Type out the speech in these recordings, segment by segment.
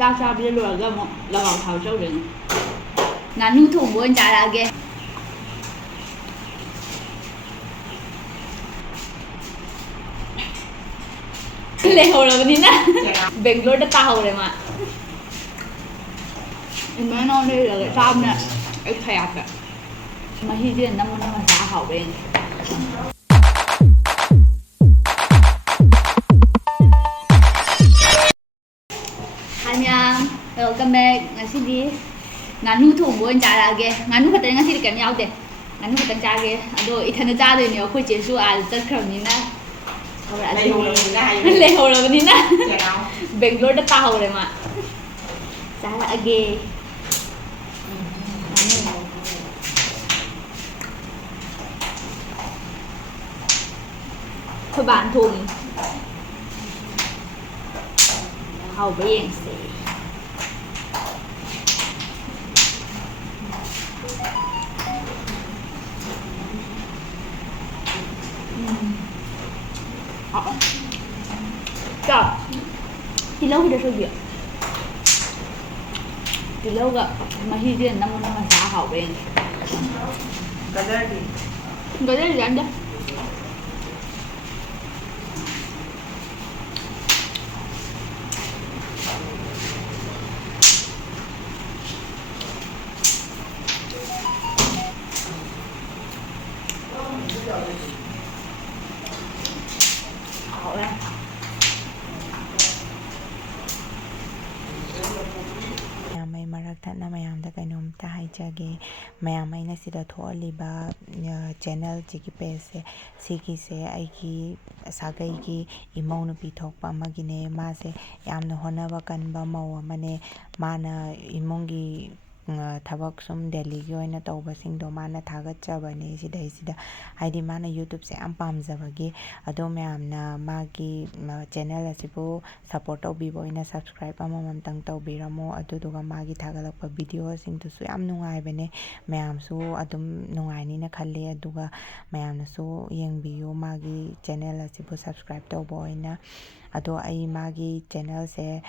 sao bây giờ lùa cái một là vào thầu sâu đừng ngắn nu thủng buôn trả lại kìa lệ hồ rồi bên na Bangalore đã tao rồi mà em nói non đây là cái sao nè cái thẹt à mà hy vọng năm năm giá hậu bên Hanya welcome back ngasi di nganu thủng buôn trả lại kìa nganu phải tới ngasi đi kèm nhau kìa nganu phải tăng trả kìa rồi ít thằng cha rồi nhiều khối chế số à rất khổng nhìn na lệ hồ rồi bên na Bangalore đã tao rồi mà giá lại ghê thôi bạn thùng hầu với em sẽ Chào thì lâu thì được rồi việc thì lâu gặp mà hy tiền năm năm giá hậu bên cái đấy gì anh đó may marakthana mayam da kainom ta haijage mayam aina sida thoaliba channel jiki page se sigi se aigi sagai gi imau nu pi thokpa magine ma se yamna honaba kanba mau amane mana imungi ꯊꯕꯛ ꯁꯨꯝ ꯗꯦꯂꯤꯒꯤ ꯑꯣꯏꯅ ꯇꯧꯕꯁꯤꯡꯗꯣ ꯃꯥꯅ ꯊꯥꯒꯠꯆꯕꯅꯦ ꯁꯤꯗꯩꯁꯤꯗ ꯍꯥꯏꯗꯤ ꯃꯥꯅ ꯌꯨꯇ꯭ꯌꯨꯕꯁꯦ ꯌꯥꯝ ꯄꯥꯝꯖꯕꯒꯤ ꯑꯗꯣ ꯃꯌꯥꯝꯅ ꯃꯥꯒꯤ ꯆꯦꯅꯦꯜ ꯑꯁꯤꯕꯨ ꯁꯞꯄꯣꯔꯠ ꯇꯧꯕꯤꯕ ꯑꯣꯏꯅ ꯁꯕꯁꯀ꯭ꯔꯥꯏꯕ ꯑꯃꯃꯝꯇꯪ ꯇꯧꯕꯤꯔꯝꯃꯣ ꯑꯗꯨꯗꯨꯒ ꯃꯥꯒꯤ ꯊꯥꯒꯠꯂꯛꯄ ꯚꯤꯗꯤꯑꯣꯁꯤꯡꯗꯨꯁꯨ ꯌꯥꯝ ꯅꯨꯡꯉꯥꯏꯕꯅꯦ ꯃꯌꯥꯝꯁꯨ ꯑꯗꯨꯝ ꯅꯨꯡꯉꯥꯏꯅꯤꯅ ꯈꯜꯂꯦ ꯑꯗꯨꯒ ꯃꯌꯥꯝꯅꯁꯨ ꯌꯦꯡꯕꯤꯌꯨ ꯃꯥꯒꯤ ꯆꯦꯅꯦꯜ ꯑꯁꯤꯕꯨ ꯁꯕꯁꯀ꯭ꯔꯥꯏꯕ ꯇꯧꯕ ꯑꯣꯏꯅ ꯑꯗꯣ ꯑꯩ ꯃꯥꯒꯤ ꯆꯦꯅꯦꯜꯁꯦ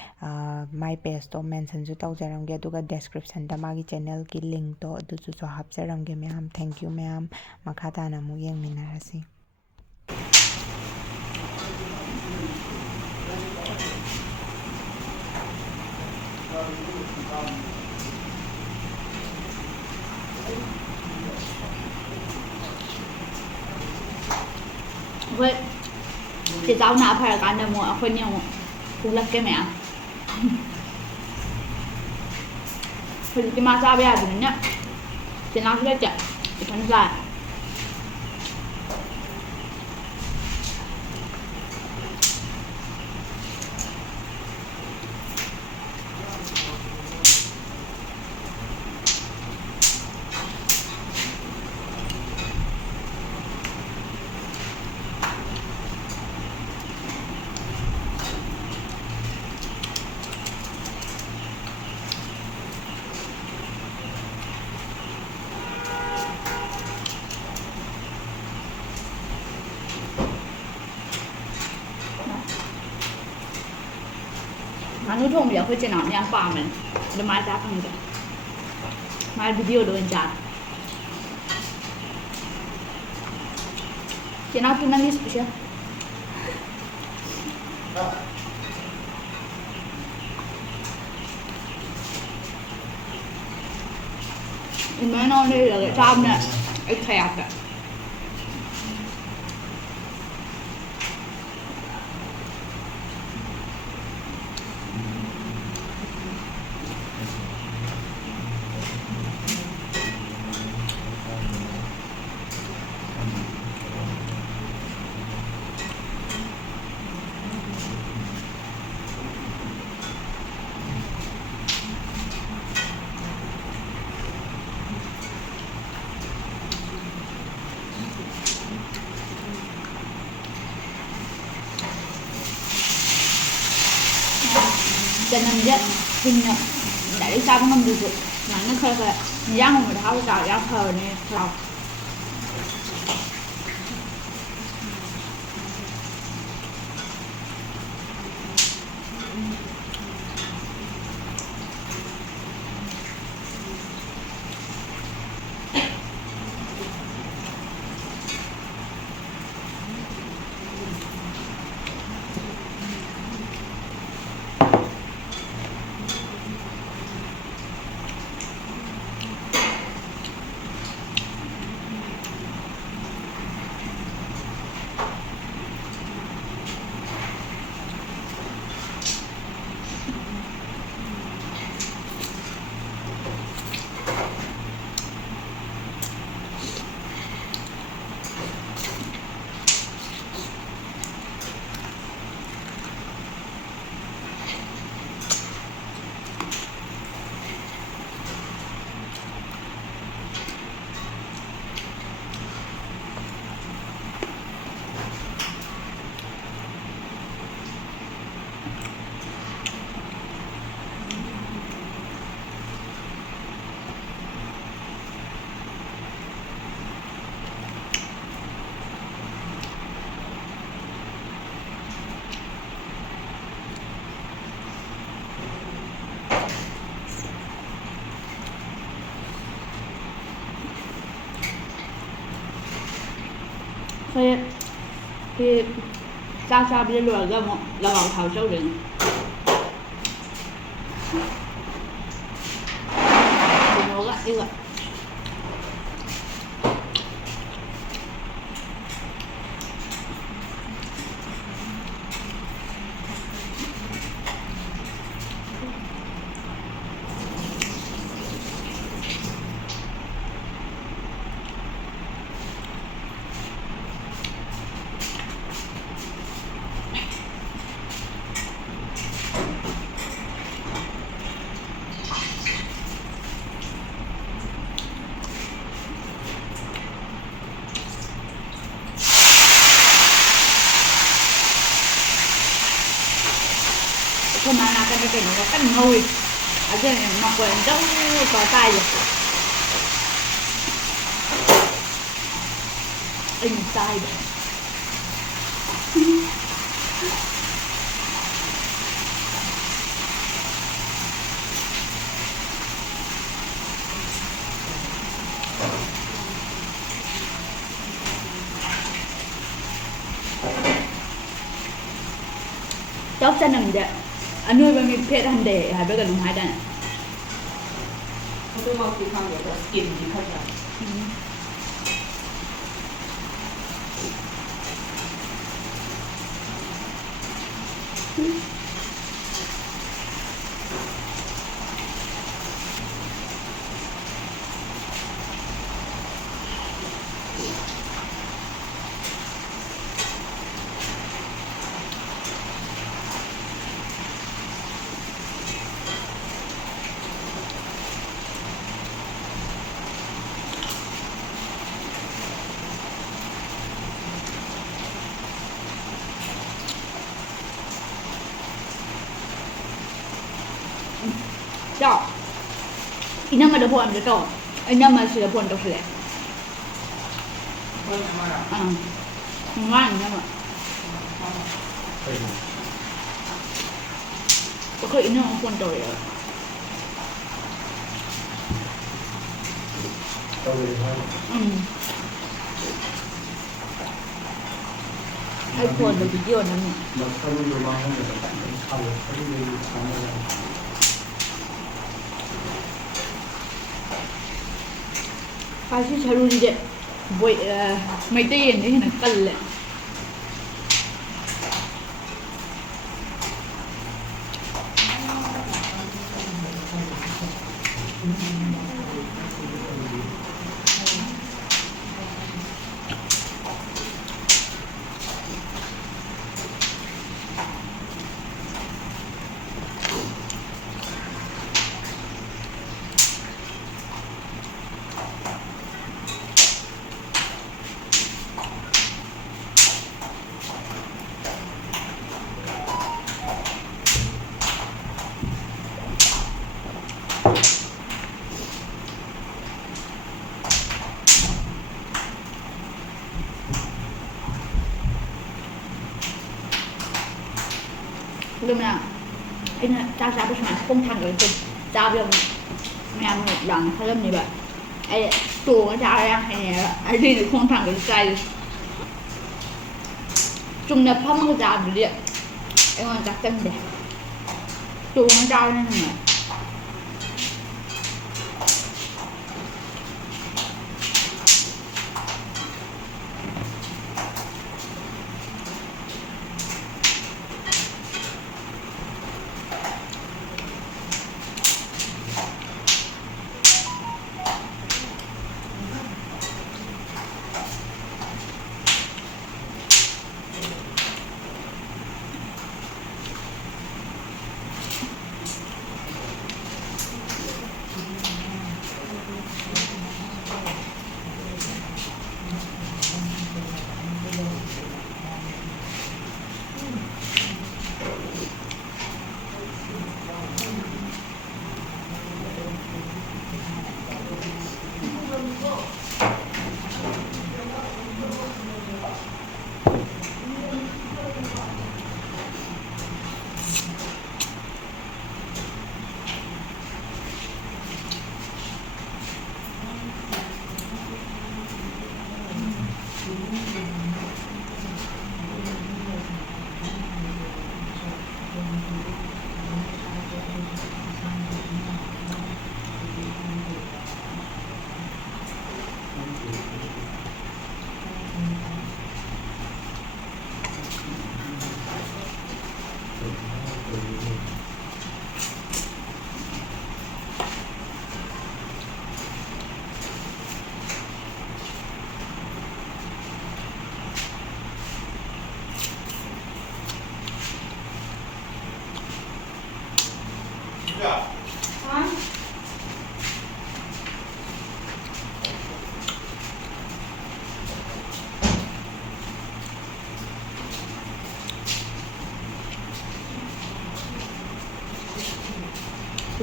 ꯃꯥꯏ ꯄꯦꯖꯇꯣ ꯃꯦꯟꯁꯟꯁꯨ ꯇꯧꯖꯔꯝꯒꯦ ꯑꯗꯨꯒ ꯗꯦꯁꯀ꯭ꯔꯤꯞꯁꯟꯗ ꯃꯥꯒꯤ ꯆꯦꯅꯦꯜꯒꯤ ꯂꯤꯡꯛꯇꯣ ꯑꯗꯨꯁꯨ ꯍꯥꯞꯆꯔꯝꯒꯦ ꯃꯌꯥꯝ ꯊꯦꯡꯛ ꯌꯨ ꯃꯌꯥꯝ ꯃꯈꯥ ꯇꯥꯅ ꯑꯃꯨꯛ ꯌꯦꯡꯃꯤꯟꯅꯔꯁꯤ Vậy thì cháu nào phải là cái nào mà khuyên nhau cũng là cái mẹ thì cái massage bây giờ thì nhá thì nó sẽ chạy thì nó dài Nó thùng bây giờ phải trên nào nha qua mình để mai ra không được mai video đồ anh chặt trên nào chúng ta đi special em nói non đây là cái trong nè cái thẹt à cho nên rất hình để sao cũng không được mà nó khơi là răng người tháo rào rau thờ này lọc thì sao sao bây giờ là một là vào thảo sâu đừng nó gắt đi rồi không mà cái này nó cắt ngồi ở trên này mặc quần rất có tay rồi inside chóp chân nằm vậy anh nuôi bên mình phết hành để hai bên gần hai đàn tôi mau thì không đượcกินthì không được đó 이나마 더 보안 더 이나마 수다 보안 더 그래 เพิ่มมาแล้ว 정말 이나마 그 이나마 보안 더요 เกาหลีครับ ให้คนเราเยอะนั่น มันเขาไม่รู้ว่าเขาจะแต่งเข้าเขาไม่รู้ทำอะไร 사실 잘 어울리지 뭐 메이데이인데 그냥 깔래 그러면 anh ta sao cái không thành rồi cùng sao bây giờ mẹ một lần hay làm như vậy ai tù nó sao ra hay ai đi được không thành rồi sai chung là không có sao được điện em còn chắc chân để tù nó sao nên là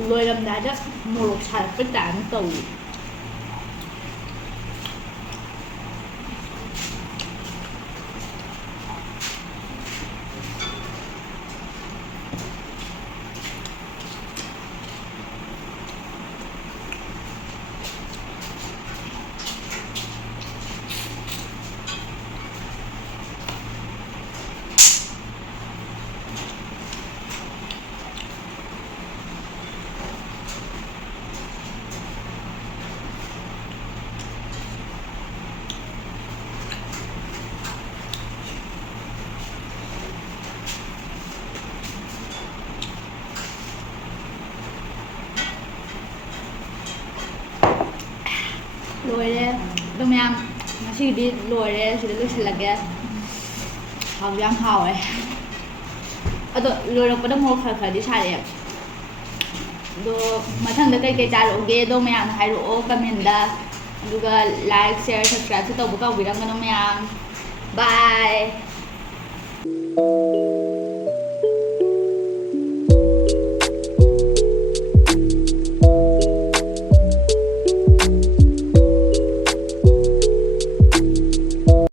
Lôi làm đá đó một sạch với tạm tù Lôi đông nam nó chỉ đi lôi đấy chỉ được là cái hào giang hào ấy đó lôi nó có đâm một khởi đi sai đấy đó mà thằng đó cái trả lỗ ghê đâu mày ăn hay lỗ comment đã juga like share subscribe cho tao buka video cái nó mày bye